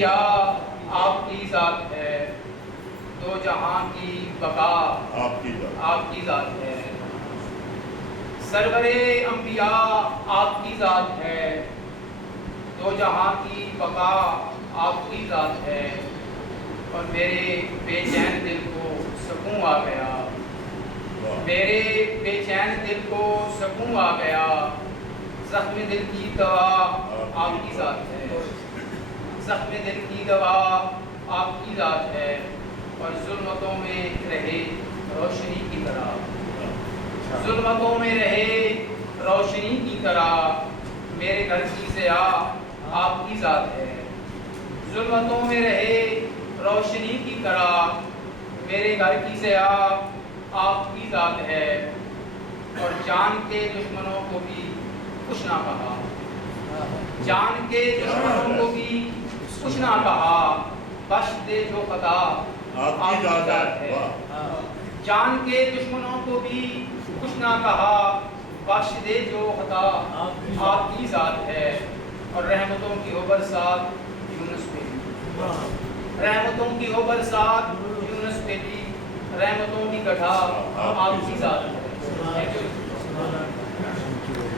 انبیاء آپ کی ذات ہے، دو جہاں کی بقا آپ کی ذات ہے۔ سرور انبیاء آپ کی ذات ہے، دو جہاں کی بقا آپ کی ذات ہے۔ اور میرے بے چین دل کو سکون آ گیا، میرے بے چین دل کو سکون آ گیا، زخم دل کی دوا آپ کی ذات ہے، زخم دل کی دوا آپ کی ذات ہے۔ اور ظلمتوں میں رہے روشنی کی طرح، ظلمتوں میں رہے روشنی کی طرح، میرے گھر کی ضیاء آپ کی ذات ہے، ظلمتوں میں رہے روشنی کی طرح، میرے گھر کی ضیاء آپ کی ذات ہے۔ اور جان کے دشمنوں کو بھی کچھ نہ کہا، جان کے دشمنوں کو بھی کچھ نہ کہا، بخش دے جو خطا آپ کی ذات ہے۔ جان کے دشمنوں کو بھی کچھ نہ کہا، بخش دے جو خطا آپ کی ذات ہے۔ اور رحمتوں کی ہو برسات یونس پہ بھی، رحمتوں کی ہو برسات یونس پہ بھی، رحمتوں کی گٹھا آپ کی ذات ہے۔